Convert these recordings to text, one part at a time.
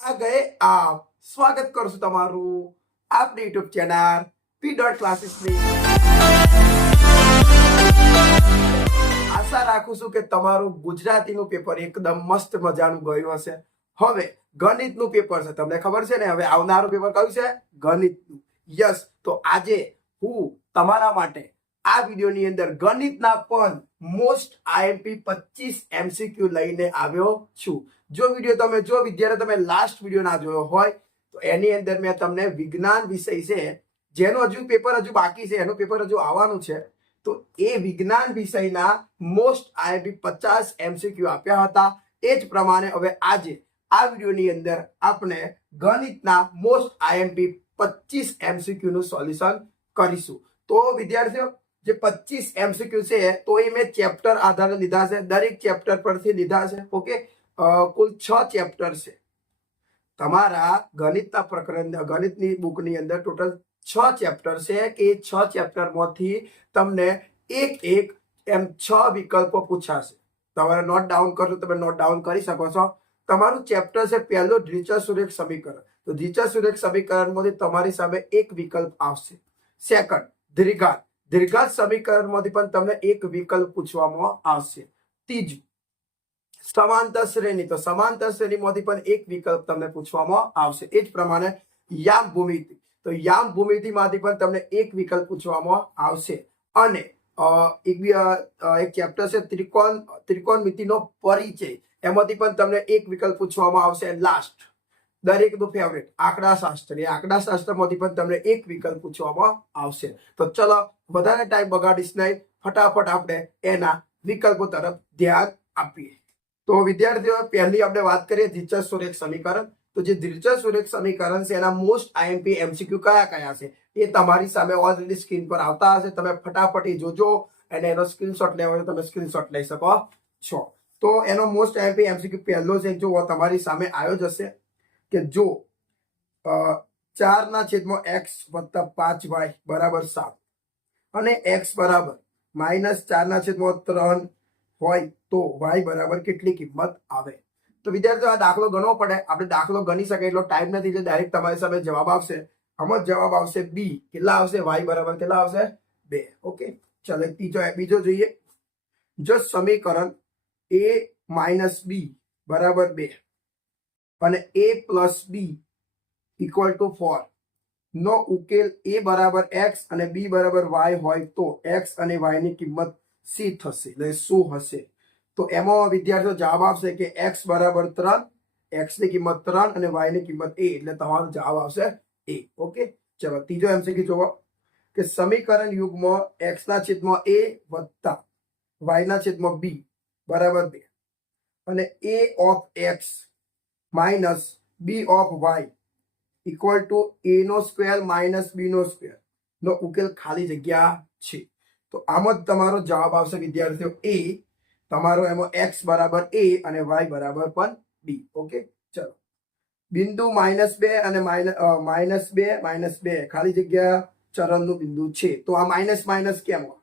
आ गए आप। स्वागत करू છું તમારું આપણી યુટ્યુબ ચેનલ p.classes ની। આશા રાખું છું કે તમારું ગુજરાતીનું પેપર એકદમ મસ્ત મજાનું ગયું હશે। હવે ગણિતનું પેપર છે, તમને ખબર છે ને, હવે આવનારું પેપર કયું છે? ગણિતનું। યસ, તો આજે હું તમારા માટે આ વિડિયોની અંદર ગણિતના પણ મોસ્ટ આઈએમપી 25 એમસીક્યુ લઈને આવ્યો છું। જો વિડિયો જો વિદ્યાર્થી તમે લાસ્ટ વિડિયો ના જોયો હોય તો એની અંદર મેં તમને વિજ્ઞાન વિષય છે જેનો હજુ પેપર બાકી છે, એનું પેપર હજુ આવવાનું છે, તો એ વિજ્ઞાન વિષયના મોસ્ટ આઈએમપી 50 એમસીક્યુ આપ્યા હતા। એ જ પ્રમાણે હવે આજે આ વિડિયોની અંદર આપણે ગણિતના મોસ્ટ આઈએમપી 25 એમસીક્યુ નું સોલ્યુશન કરીશું। તો વિદ્યાર્થીઓ, જે 25 એમસીક્યુ છે તો એ મેં ચેપ્ટર આધારે લીધા છે, દરેક ચેપ્ટર પરથી લીધા છે। ઓકે, કુલ 6 ચેપ્ટર છે તમારા ગણિતના પ્રકરણ ગણિતની બુકની અંદર। ટોટલ 6 ચેપ્ટર છે કે 6 ચેપ્ટરમાંથી તમને એક એમ 6 વિકલ્પો પૂછાશે। તમારે નોટ ડાઉન કરજો, તમે નોટ ડાઉન કરી શકો છો। તમારું ચેપ્ટર છે પહેલું દ્વિચર સમીકરણ, તો દ્વિચર સમીકરણમાંથી તમારી સામે એક વિકલ્પ આવશે। સેકન્ડ દ્વિઘાત સમીકરણમાંથી પણ તમને એક વિકલ્પ પૂછવામાં આવશે। ત્રીજું સમાંતર શ્રેણી, તો સમાંતર શ્રેણીમાંથી પણ એક વિકલ્પ તમને પૂછવામાં આવશે। એ જ પ્રમાણે યામ ભૂમિતિ, તો યામ ભૂમિતિમાંથી પણ તમને એક વિકલ્પ પૂછવામાં આવશે। અને એક ચેપ્ટર છે ત્રિકોણમિતિનો પરિચય, એમાંથી પણ તમને એક વિકલ્પ પૂછવામાં આવશે। લાસ્ટ દરેકનું ફેવરેટ આંકડાશાસ્ત્ર, એ આંકડાશાસ્ત્રમાંથી પણ તમને એક વિકલ્પ પૂછવામાં આવશે। તો ચલો વધારે ટાઈમ બગાડીશ નહીં, ફટાફટ આપણે એના વિકલ્પો તરફ ધ્યાન આપીએ। તો વિદ્યાર્થીઓ, પહેલી આપણે વાત કરીએ દ્વિચર સમીકરણ। તો જે દ્વિચર સમીકરણ છે એના મોસ્ટ આઈએમપી એમસીક્યુ કયા છે એ તમારી સામે ઓલરેડી સ્ક્રીન પર આવતા હશે। તમે ફટાફટ જોજો અને એનો સ્ક્રીનશોટ લેવો હોય તો તમે સ્ક્રીનશોટ લઈ શકો છો। તો એનો મોસ્ટ આઈએમપી એમસીક્યુ પહેલો છે, જો તમારી સામે આવ્યો જ હશે કે જો 4/x + 5y = 7 અને x બરાબર -4/3 હોય તો y બરાબર કેટલી કિંમત આવે? તો વિદ્યાર્થીઓ, આ દાખલો ગણવો પડે, આપણે દાખલો ગણી શકે એટલો ટાઈમ નથી, એટલે ડાયરેક્ટ તમારી સામે જવાબ આવશે। આમાં જવાબ આવશે બી। કેટલા આવશે? y બરાબર કેટલા આવશે? 2। ઓકે, ચલો બીજો જોઈએ। જો સમીકરણ a - b = 2 અને a + b = 4 નો ઉકેલ a બરાબર x અને b બરાબર y હોય તો x અને y ની કિંમત શી થશે, એટલે શું હશે? તો એમાં વિદ્યાર્થીઓ જવાબ આવશે કે x બરાબર 3, x ની કિંમત 3 અને y ની કિંમત a, એટલે તમારો જવાબ આવશે a। ઓકે, ચલો ત્રીજો એમસીક્યુ જોવો કે સમીકરણ યુગ્મ x/a + y/b બરાબર 2 અને a of x - b of y = a² - b² નો ઉકેલ ખાલી જગ્યા છે। તો આમાં જ તમારો જવાબ આવશે વિદ્યાર્થીઓ a। તમારો એમાં x બરાબર a અને y બરાબર પણ b। ઓકે, ચલો બિંદુ -2 અને -2 ખાલી જગ્યા ચરણનું બિંદુ છે, તો આ માઇનસ કેમ હોય?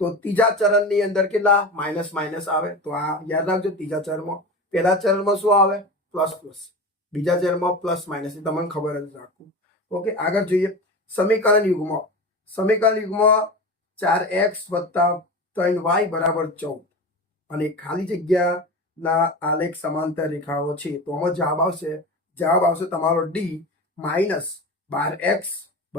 તો ત્રીજા ચરણની અંદર કેટલા માઇનસ આવે, તો આ યાદ રાખજો। ત્રીજા ચરણમાં, પહેલા ચરણમાં શું આવે? પ્લસ, બીજા ચરણમાં પ્લસ માઇનસ, તમને ખબર જ રાખવું। ઓકે, આગળ જોઈએ સમીકરણ યુગ્મ 4x + 3y = 14 અને ખાલી જગ્યાના આલેખ સમાંતર રેખાઓ છે, તો આમાં જવાબ આવશે તમારો ડી -12x =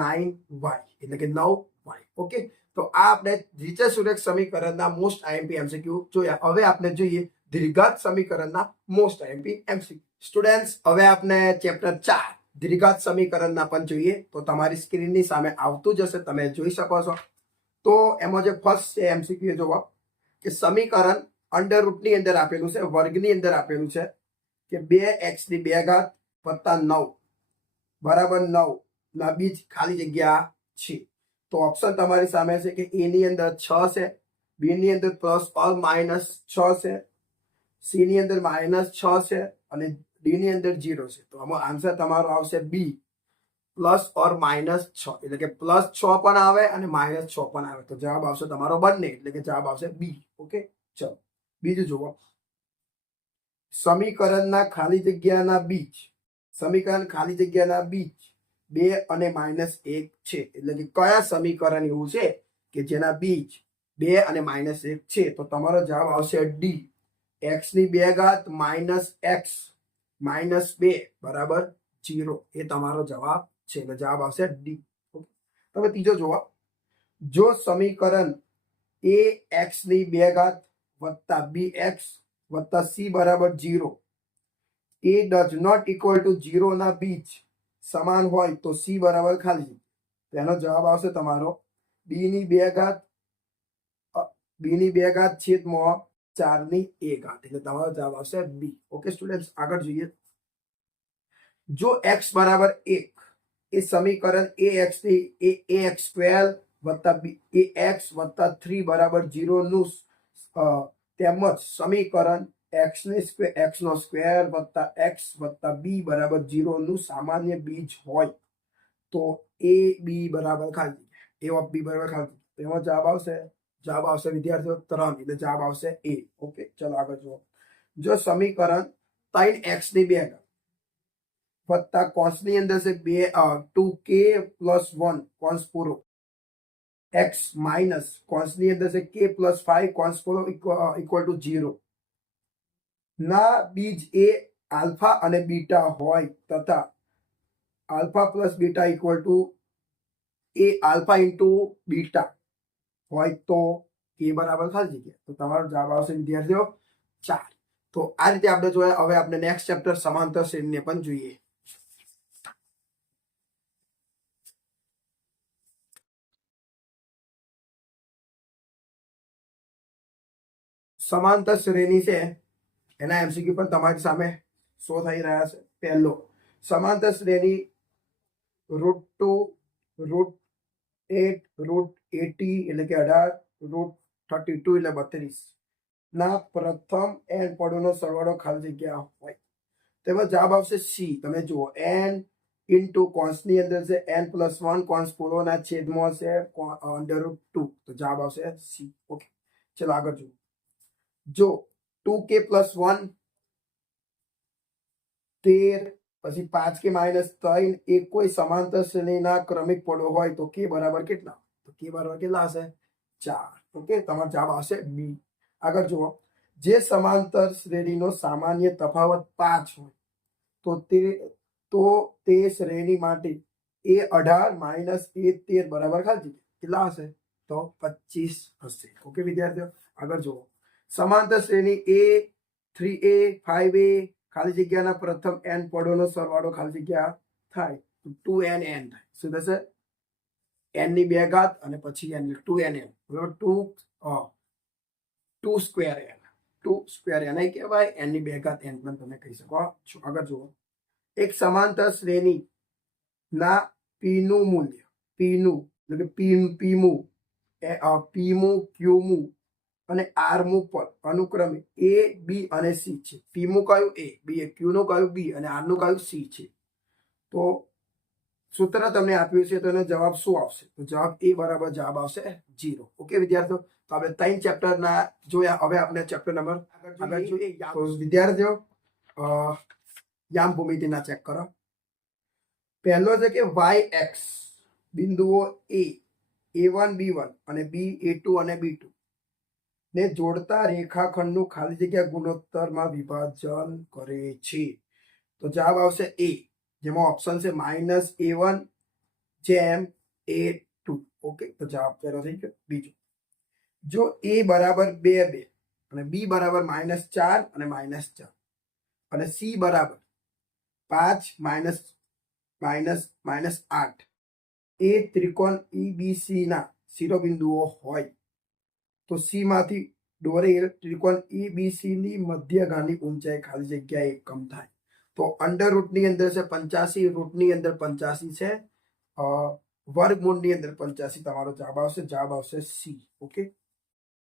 9y, એટલે કે 9y। ઓકે, તો આ આપણે દ્વિચર સમીકરણના મોસ્ટ આઈએમપી એમસીક્યુ જોયા। હવે આપણે જોઈએ દ્વિઘાત સમીકરણના મોસ્ટ આઈએમપી એમસીક્યુ। સ્ટુડન્ટ્સ, હવે આપણે ચેપ્ટર 4 દ્વિઘાત સમીકરણના પણ જોઈએ, તો તમારી સ્ક્રીનની સામે આવતું જ હશે, તમે જોઈ શકો છો। તો એમાં જે ફર્સ્ટ છે એમસીક્યુ જોવો કે સમીકરણ અંડરરૂટની અંદર આપેલું છે, વર્ગની અંદર આપેલું છે કે 2x² + 9 બરાબર 9 ના બીજ ખાલી જગ્યા છે। તો ઓપ્શન તમારી સામે છે કે a ની અંદર 6 છે, b ની અંદર ±6 છે, c ની અંદર -6 છે અને d ની અંદર 0 છે। તો આમાં આન્સર તમારો આવશે b ±6, એટલે કે +6 પણ આવે અને -6 પણ આવે, તો જવાબ આવશે તમારો બંને, એટલે કે જવાબ આવશે b। ઓકે, ચલો બીજું જુઓ સમીકરણના ખાલી જગ્યાના બીજ, સમીકરણ ખાલી જગ્યાના બીજ 2 અને -1 છે. એટલે કે કયા સમીકરણ એવું છે કે જેના બીજ 2 અને -1 છે? તો તમારો જવાબ આવશે ડી, x ની 2 ઘાત -x -2 બરાબર 0. એ તમારો જવાબ છે. એટલે જવાબ આવશે ડી. હવે ત્રીજો જુઓ, જો સમીકરણ ax ની 2 ઘાત વત્તા bx વત્તા c બરાબર 0, a does not equal to 0 ના બીજ સમાન હોય તો c બરાબર ખાલી. તેનો જવાબ આવશે તમારો b ની 2 ઘાત છેદમાં 4 ની a ઘાત. એટલે તમારો જવાબ આવશે બી. ઓકે સ્ટુડન્ટ્સ, આગળ જોઈએ. જો x બરાબર 1 એ સમીકરણ ax સ્ક્વેર વત્તા ax વત્તા 3 બરાબર 0 નું તેમજ સમીકરણ x નો સ્ક્વેર વત્તા x વત્તા b બરાબર 0 નું સામાન્ય બીજ હોય તો a b બરાબર ખાલી, a ઓફ b બરાબર ખાલી. તેમાં જવાબ આવશે વિદ્યાર્થીઓ 3. એટલે જવાબ આવશે a. ઓકે, ચલો આગળ જુઓ. જો સમીકરણ 3x ની 2 ઘાત વત્તા કોંસની અંદર છે 2k પ્લસ 1 કોંસ પૂરો x માઇનસ કોંસની અંદર છે k પ્લસ 5 કોંસ પૂરો ઇક્વલ ટુ 0 ના બીજ એ આલ્ફા અને બીટા હોય તથા alpha plus beta equal to A alpha into beta હોય તો કે બરાબર ખાલી જગ્યા. તો તમારો જવાબ આવશે વિદ્યાર્થીઓ 4. તો આ રીતે આપણે જોયા. હવે આપણે નેક્સ્ટ ચેપ્ટર સમાંતર શ્રેણીને પણ જોઈએ. સમાંતર શ્રેણી છે એના એમસીક્યુ પણ તમારી સામે શો થઈ રહ્યા છે. પહેલો, સમાંતર શ્રેણી √2 √8 √80 એટલે કે 18 √32 એટલે 32 ના પ્રથમ n પદોનો સરવાળો ખાલી જગ્યા હોય. તેમાં જવાબ આવશે સી. તમે જુઓ, n ઇન્ટુ કોન્સની અંદર છે n+1 કોન્સ પૂરોના છેદમાં છે √2. તો જવાબ આવશે સી. ઓકે, ચલો આગળ જુઓ. જો 2k પ્લસ 1 13 પછી 5k માઇનસ 3 એ કોઈ સમાંતર શ્રેણીના ક્રમિક પદો હોય તો k બરાબર કેટલા? તો k બરાબર કેટલા હશે? 4. ઓકે, તમારો જવાબ આવશે બી. આગળ જુઓ, જે સમાંતર શ્રેણીનો સામાન્ય તફાવત 5 હોય તો તે શ્રેણી માટે a18 માઇનસ a13 બરાબર ખાલી કેટલા હશે? તો 25 હશે. ઓકે વિદ્યાર્થીઓ, આગળ જુઓ. સમાંતર શ્રેણી a3a 5a ખાલી જગ્યાના પ્રથમ n પદોનો સરવાળો ખાલી જગ્યા થાય 2nn થાય. શું થશે? n ની 2 ઘાત અને પછી n 2nn બરાબર 2 સ્ક્વેર n 2 સ્ક્વેર n કહેવાય. n ની 2 ઘાત n પણ તમે કહી શકો છો. આગળ જુઓ, એક સમાંતર શ્રેણી ના p નું મૂલ્ય એટલે કે pમું qમું અને rમું પદ અનુક્રમે a b અને c છે. pમું કયું a, b qનું કયું b અને rનું કયું c છે. તો સૂત્ર તમને આપ્યું છે તો એનો જવાબ શું આવશે? તો જવાબ એ બરાબર જવાબ આવશે 0. ઓકે વિદ્યાર્થીઓ, તો આપણે 3 ચેપ્ટરના જોયા. હવે આપણે ચેપ્ટર નંબર આગળ જોઈએ. તો વિદ્યાર્થીઓ યામ ભૂમિતિના ચેક કરો. પહેલો છે કે yx બિંદુઓ a1 b1 અને b a2 અને b2 ને જોડતા રેખાખંડનું ખાલી જગ્યા ગુણોત્તરમાં વિભાજન કરે છે. તો જવાબ આવશે એ, જેમાં ઓપ્શન છે -a1 જેમ a2. ઓકે, તો જવાબ પહેલો થઈ ગયો. બીજો, જો a બરાબર 2 2 અને b બરાબર -4 અને -4 અને c બરાબર 5 -8 એ ત્રિકોણ EBC ના શિરોબિંદુઓ હોય તો C માંથી દોરેલ ત્રિકોણ EBC ની મધ્યગાની ઊંચાઈ ખાલી જગ્યા એકમ થાય. તો અંડર રૂટની અંદર છે 85, રૂટની અંદર 85 છે, વર્ગમૂળની અંદર 85. તમારો જવાબ આવશે સી. ઓકે,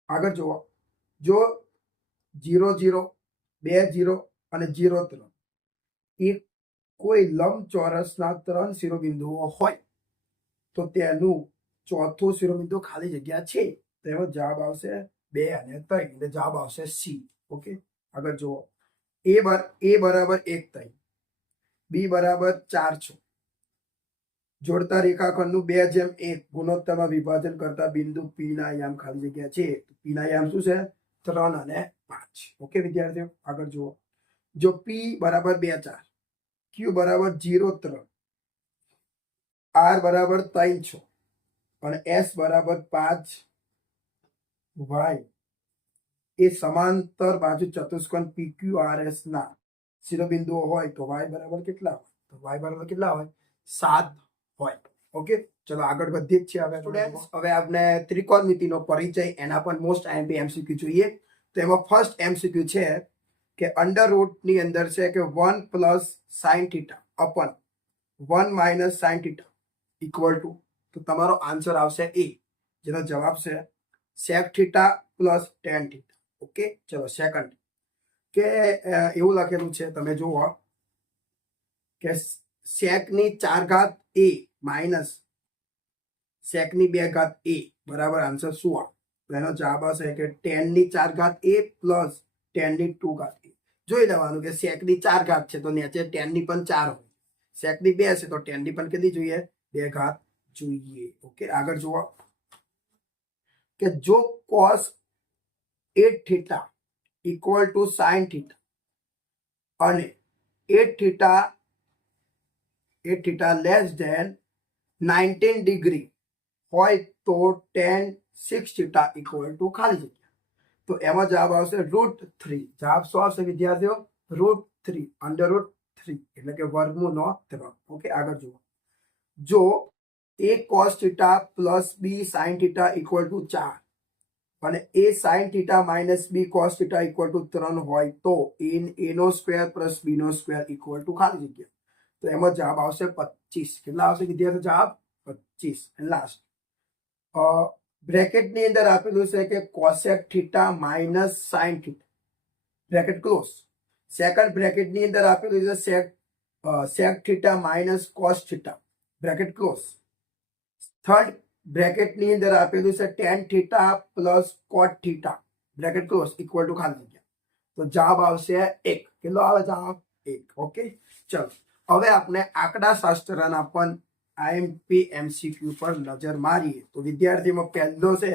આગળ જુઓ. જો 0 0 2 0 અને 0 3 એ કોઈ લંબચોરસના 3 શિરોબિંદુઓ હોય તો તેનું ચોથું શિરોબિંદુ ખાલી જગ્યા છે. તેનો જવાબ આવશે 2 અને 3. એટલે જવાબ આવશે સી. ઓકે, આગળ જુઓ. એ બરાબર 1 3, બી બરાબર 4 6, જોડતા રેખાખંડનું 2:1 ગુણોત્તરમાં વિભાજન કરતા બિંદુ પી ના યામ ખાલી જગ્યા છે. પી ના યામ શું છે? 3 અને 5. ઓકે વિદ્યાર્થીઓ, આગળ જુઓ. જો પી બરાબર 2 4, ક્યુ બરાબર 0 3, આર બરાબર 3 6 અને એસ બરાબર 5 વાય એ સમાંતર બાજુ ચતુષ્કોણ PQRS ના શિરોબિંદુઓ હોય તો y બરાબર કેટલા હોય? તો y બરાબર કેટલા હોય? 7 હોય. ઓકે, ચલો આગળ વધીએ જ છે. હવે સ્ટુડન્ટ્સ, હવે આપણે ત્રિકોણમિતિનો પરિચય, એના પણ મોસ્ટ આઈએમપી એમસીક્યુ જોઈએ. તો એમાં ફર્સ્ટ એમસીક્યુ છે કે અંડર રૂટની અંદર છે કે 1 પ્લસ સાઇન થીટા અપન 1 minus sine theta equal to, તો તમારો આન્સર આવશે એ, જેનો જવાબ છે sec theta plus tan theta. Okay, ચલો સેકન્ડ કે એવું લખેલું છે, તમે જુઓ કે સેકની 4 ઘાત એ માઇનસ સેકની 2 ઘાત એ બરાબર આન્સર શું આવે? તો એનો જવાબ આવશે કે 10ની 4 ઘાત એ પ્લસ 10ની 2 ઘાત એ. જોઈ લેવાનું કે સેકની 4 ઘાત છે તો નીચે 10ની પણ 4 હોય, સેકની 2 છે તો 10ની પણ કેટલી જોઈએ? 2 ઘાત જોઈએ. ઓકે, આગળ જુઓ કે જો cos 8 theta equal two sine theta અને 8 થીટા લેસ ધેન 19 ડિગ્રી હોય તો tan 6 થીટા ઇક્વલ ટુ ખાલી જગ્યા. તો એમાં જવાબ આવશે √3. જવાબ શું આવશે વિદ્યાર્થીઓ? √3, √3 એટલે કે વર્ગમૂળનો 3. ઓકે, આગળ જુઓ. જો a cos theta plus b sin theta equal to 4 અને a sin theta minus b cos theta equal to 3 હોય તો a નો સ્ક્વેર પ્લસ b નો સ્ક્વેર ઇક્વલ ટુ ખાલી જગ્યા. તો એમાં જવાબ આવશે 25. કેટલા આવશે વિદ્યાર્થીઓ? જવાબ 25. લાસ્ટ બ્રેકેટની અંદર આપેલું છે કે cosec theta minus sine theta, bracket close. Second બ્રેકેટની અંદર આપેલું છે sec theta minus cos theta, bracket close. Third બ્રેકેટની અંદર આપેલું છે tan theta plus cot theta, bracket close equal to ખાલી જગ્યા. તો જવાબ આવશે 1. કેટલો આવે જવાબ? 1. ઓકે, ચલો હવે આપણે આંકડા શાસ્ત્રના પણ આઈએમપી એમસીક્યુ પર નજર મારીએ. તો વિદ્યાર્થીમાં પહેલો છે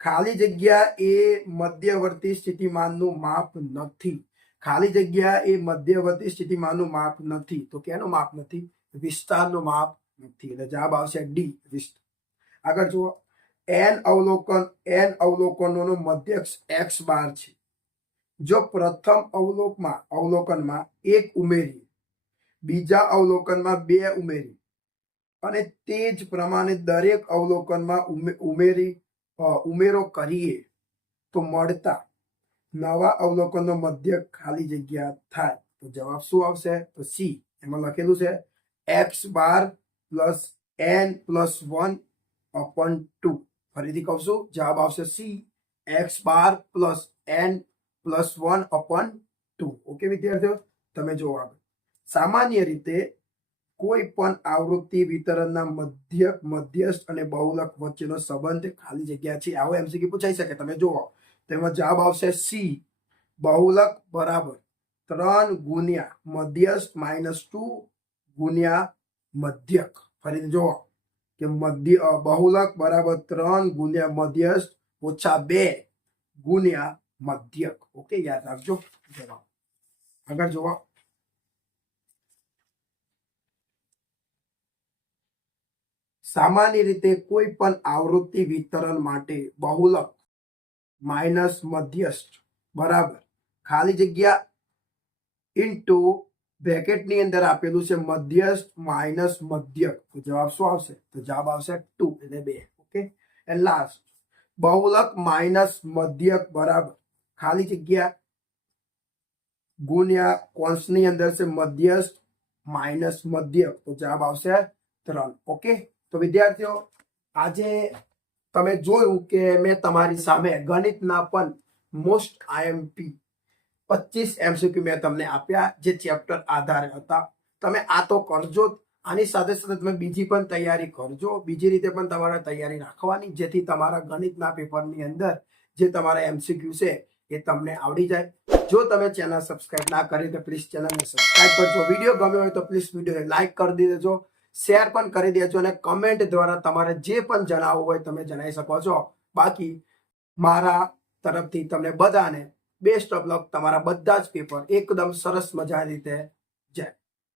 ખાલી જગ્યા એ મધ્યવર્તી સ્થિતિમાનનું માપ નથી. ખાલી જગ્યા એ મધ્યવર્તી સ્થિતિમાનનું માપ નથી. તો કેનું માપ નથી? વિસ્તારનું માપ નથી. એટલે જવાબ આવશે ડી, વિસ્તાર. આગળ જુઓ, n અવલોકનોનો મધ્યક x બાર છે. જો પ્રથમ અવલોકનમાં 1 ઉમેરીએ, બીજા અવલોકનમાં 2 ઉમેરી અને તે જ પ્રમાણે દરેક અવલોકનમાં ઉમેરો કરીએ તો મળતા નવા અવલોકનનો મધ્યક ખાલી જગ્યા થાય. તો જવાબ શું આવશે? તો સી. એમાં લખેલું છે x બાર પ્લસ n પ્લસ 1 અપન 2. ફરીથી કહું છું, જવાબ આવશે સી, x બાર પ્લસ n પ્લસ 1 અપન 2. ઓકે વિદ્યાર્થીઓ, તમે જોવો આગળ. સામાન્ય રીતે કોઈ પણ આવૃત્તિ વિતરણના મધ્યસ્થ અને બહુલક વચ્ચેનો સંબંધ ખાલી જગ્યા છે. આવો એમસીક્યુ પૂછાઈ શકે. તમે જુઓ, તેમાં જવાબ આવશે સી, બહુલક બરાબર 3 ગુણ્યા મધ્યસ્થ માઇનસ 2 ગુણ્યા મધ્યક. ફરીથી જુઓ કે બહુલક બરાબર 3 ગુણ્યા મધ્યસ્થ ઓછા 2 ગુણ્યા મધ્યક. ઓકે, યાદ રાખજો. જવાબ આગળ જુઓ. સામાન્ય રીતે કોઈ પણ આવૃત્તિ વિતરણ માટે બહુલક માઇનસ મધ્યસ્થ બરાબર ખાલી જગ્યા ઇન્ટુ બ્રેકેટની અંદર આપેલું છે મધ્યસ્થ માઇનસ મધ્યક. તો જવાબ શું આવશે? તો જવાબ આવશે 2 એટલે 2. ઓકે, એન્ડ લાસ્ટ બહુલક માઇનસ મધ્યક બરાબર ખાલી જગ્યા ગુણ્યા કોન્સની અંદર છે મધ્યસ્થ માઇનસ મધ્યક. તો જવાબ આવશે 3. ઓકે, તો વિદ્યાર્થીઓ આજે તમે જોયું કે મેં તમારી સામે ગણિતના પણ મોસ્ટ આઈએમપી 25 એમસીક્યુ મેં તમને આપ્યા, જે ચેપ્ટર આધારે હતા. તમે આ તો કરજો જ. આની સાથે સાથે તમે બીજી પણ તૈયારી કરજો. બીજી રીતે પણ તમારે તૈયારી રાખવાની, જેથી તમારા ગણિતના પેપરની અંદર જે તમારા એમસીક્યુ છે એ તમને આવડી જાય. જો તમે ચેનલ સબસ્ક્રાઇબ ના કરી તો પ્લીઝ ચેનલને સબસ્ક્રાઇબ કરજો. વિડીયો ગમ્યો હોય તો પ્લીઝ વિડીયોને લાઈક કરી દેજો, શેર પણ કરી દેજો અને કમેન્ટ દ્વારા તમારે જે પણ જણાવવું હોય તમે જણાવી શકો છો. બાકી મારા તરફથી તમને બધાને બેસ્ટ ઓફ લક. તમારા બધા જ પેપર એકદમ સરસ મજાની રીતે